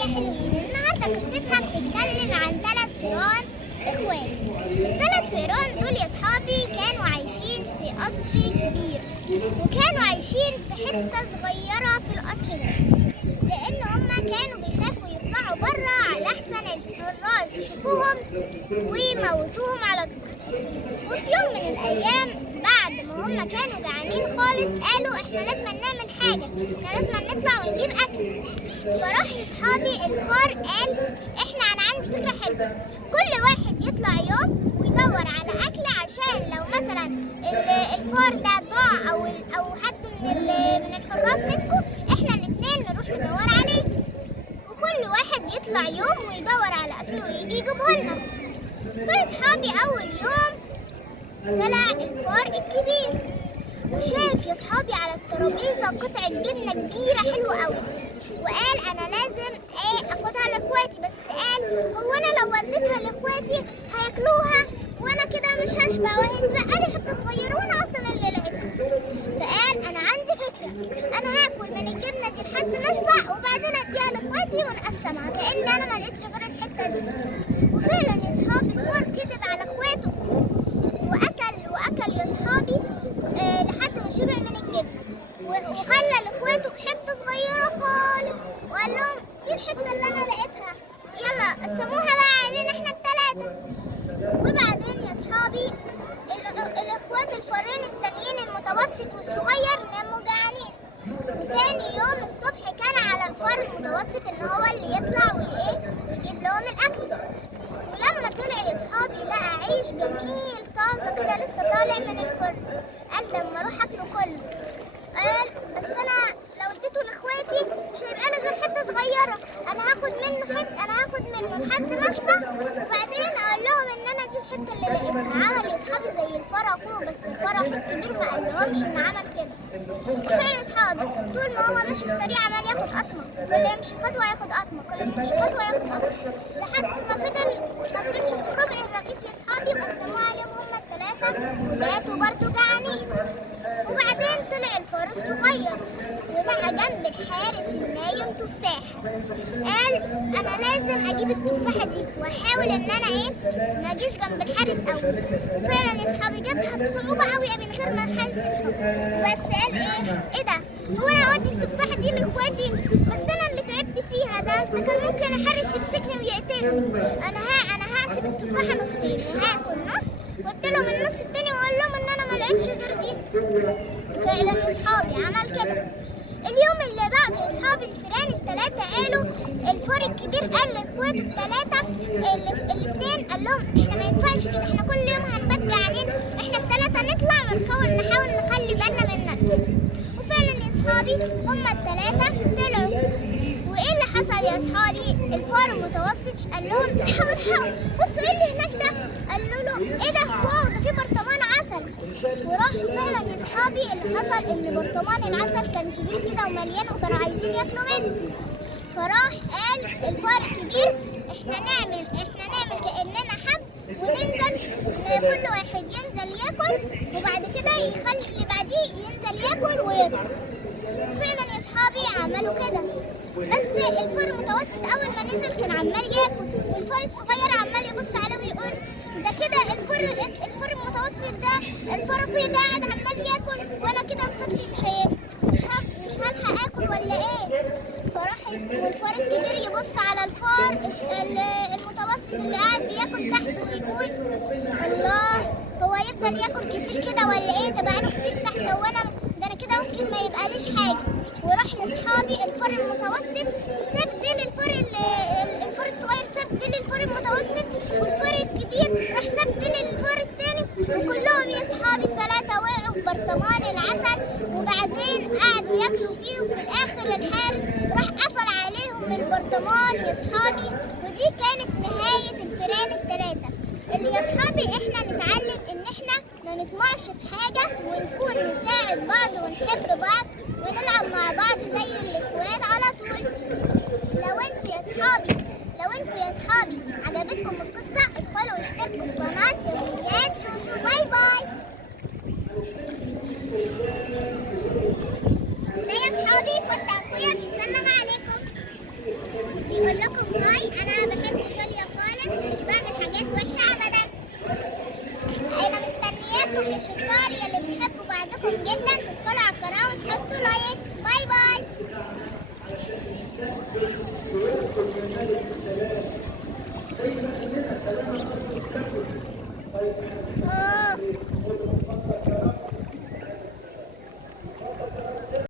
يا حلوين. النهارده قصتنا بتتكلم عن 3 فئران اخوات. ال3 فئران دول يا اصحابي كانوا عايشين في قصر كبير، وكانوا عايشين في حته صغيره في القصر ده، لان هما كانوا بيخافوا يطلعوا بره على احسن الحراس يشوفوهم ويموتوهم على طول. وفي يوم من الايام بعد ما هما كانوا جعانين خالص قالوا احنا لازم نعمل حاجه، احنا لازم نطلع ونجيب اكل. فراح يا اصحابي الفار قال انا عندي فكره حلوه، كل واحد يطلع يوم ويدور على اكل، عشان لو مثلا الفار ده ضاع او حد من الحراس مسكه، احنا الاثنين نروح ندور عليه. وكل واحد يطلع يوم ويدور على اكل ويجي يجيبه لنا. فاصحابي اول يوم طلع الفار الكبير وشاف يا اصحابي على الترابيزه قطعه جبنه كبيره حلوه قوي، وقال انا لازم اخدها لاخواتي، بس قال هو انا لو وديتها لاخواتي هياكلوها وانا كده مش هشبع وهيتبقى لي حته صغيره وانا اصلا اللي لقيتها. فقال انا عندي فكره، انا هاكل من الجبنه دي لحد ما اشبع وبعدين اديها لاخواتي ونقسمها كأن انا ما لقيتش غير الحته دي. وفعلا يا اصحابي الفار كذب على اخواته واكل يا اصحابي لحد ما شبع من الجبنه، وخلى لاخواته حته صغيره خالص وقال لهم دي الحته اللي انا لقيتها، يلا قسموها بقى علينا احنا الثلاثه. وبعدين يا اصحابي الاخوات الفارين التانيين المتوسط والصغير ناموا جعانين، وتاني يوم الصبح كان على الفار المتوسط ان هو اللي يطلع ويجيب لهم الاكل. ولما طلع يا اصحابي لقى عيش جميل طازه كده لسه طالع من الفرن، قال ده اما اروح اكله كله. قال بس انا لو اديته لاخواتي مش هيبقى لي غير حته صغيره، انا هاخد منه لحد ما اشبع وبعدين اقول لهم ان انا دي الحته اللي لقيتها. عمل يا اصحابي زي الفار اخوه، بس الفار اخوه الكبير ما قالهمش ان عمل كده. فعلا يا اصحابي طول ما هو ماشي في طريق عمال ياخد قطمه، كل يمشي خطوه ياخد قطمه، كل يمشي خطوه ياخد قطمه، لحد ما فضلش ربع الرغيف يا اصحابي وقسموه عليهم هما الثلاثه وباتوا برضه جعانين. وبعدين طلع الفار الصغير ولقى جنب الحارس النايم تفاحه، قال انا لازم اجيب التفاحه دي واحاول ان انا ما اجيش جنب الحارس قوي. وفعلا يا اصحابي جابها بصعوبه قوي من غير ما الحارس يصحى، بس قال ايه ده، هو انا اودي التفاحه دي لاخواتي؟ بس انا اللي تعبت فيها، ده كان ممكن الحارس يمسكني ويقتلني. انا هقسم التفاحه نصين وهاكل نص واديلهم النص التاني واقول لهم ان انا ما لقيتش غير دي. فعلا يا اصحابي عمل كده. اليوم اللي بعده يا اصحابي الفئران الثلاثه قالوا الفار الكبير قال لاخواته الثلاثه الاثنين قال لهم احنا ما ينفعش كده، احنا كل يوم هنبات جعانين، احنا الثلاثه نطلع ونحاول نخلي بالنا من نفسنا. وفعلا يا اصحابي هما الثلاثه طلعوا. وايه اللي حصل يا اصحابي؟ الفار المتوسط قال لهم حاول بصوا ايه اللي هناك ده، قالوا له ايه ده، واو ده في برطمان عسل. وراح فعلا يا اصحابي اللي حصل ان برطمان العسل كان كبير كده ومليان وكانوا عايزين ياكلوا منه. فراح قال الفار الكبير احنا نعمل كاننا حب وننزل، كل واحد ينزل ياكل وبعد كده يخلي اللي بعديه ينزل ياكل ويضرب. فعلا يا اصحابي عملوا كده، بس الفار المتوسط اول ما نزل كان عمال ياكل، والفار الصغير عمال يبص عليه ويقول ده كده الفار المتوسط ده الفار اخويا ده قاعد عمال ياكل وانا كده مسكتي مش هلحق اكل ولا ايه. والفار الكبير يبص على الفار المتوسط اللي قاعد بياكل تحته ويقول الله، هو يفضل ياكل كتير كده ولا ايه، ده بقاله كتير تحت ده انا كده ممكن ما يبقاليش حاجه. وراح يا اصحابي الفار المتوسط ساب ديل الفار الصغير ساب ديل الفار المتوسط، والفار الكبير راح ساب ديل الفار الثاني، وكلهم يا اصحابي الثلاثه وقعوا في برطمان العسل وبعدين قعدوا ياكلوا فيه، وفي الاخر الحارس راح قفل عليهم البرطمان يا اصحابي. ودي كانت نهايه الفئران الثلاثه اللي يا اصحابي احنا نتعلم ان احنا ما نطمعش في حاجه ونكون نساعد بعض ونحب بعض ونلعب مع بعض زي الاخوات على طول. لو انتوا يا اصحابي عجبتكم القصه ادخلوا واشتركوا في قناه يوميات شوشو. باي باي. ده يا اصحابي كنت اخويا بيسلم عليكم. بيقول لكم هاي، انا بحب جوليا خالص، مش بعمل حاجات وحشه ابدا. انا مستنياكم يا شطار يلي بتحبوا بعضكم جدا تدخلوا على القناه وتحطوا لايك. باي باي. ويدخل من ملك السلام زي ما قال لنا سلام الارض تكن. طيب